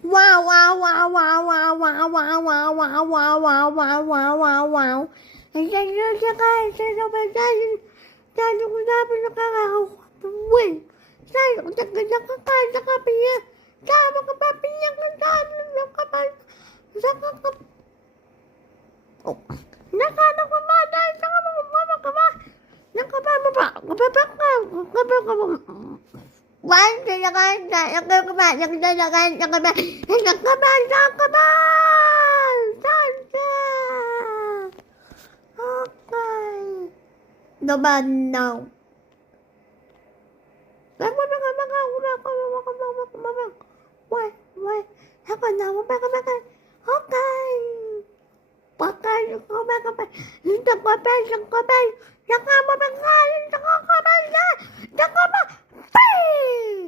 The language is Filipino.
Wow, wow, wow, wow, wow, wow, wow, wow, wow, wow, wow, wow, wow, wow, wow. Ang ganda siya kahit sa naman tayo ko namin nakakakuwi. Tayo ko naganda ka kahit sa kapiya. Tama ka pa, piyak ka tayo ng kapal. Sa kakap... Oh, nakano ko ba dahil sa kapal ka ba? Nakapal mo ba? Kapapak ka, kapal ka ba? Why did I get that? Okay. No bad now. Why? Okay. Patay ko ba kapay? Hindi ko ba siyang kapay? Saka mo ba nga? Saka ko ba? Saka ba? Pay!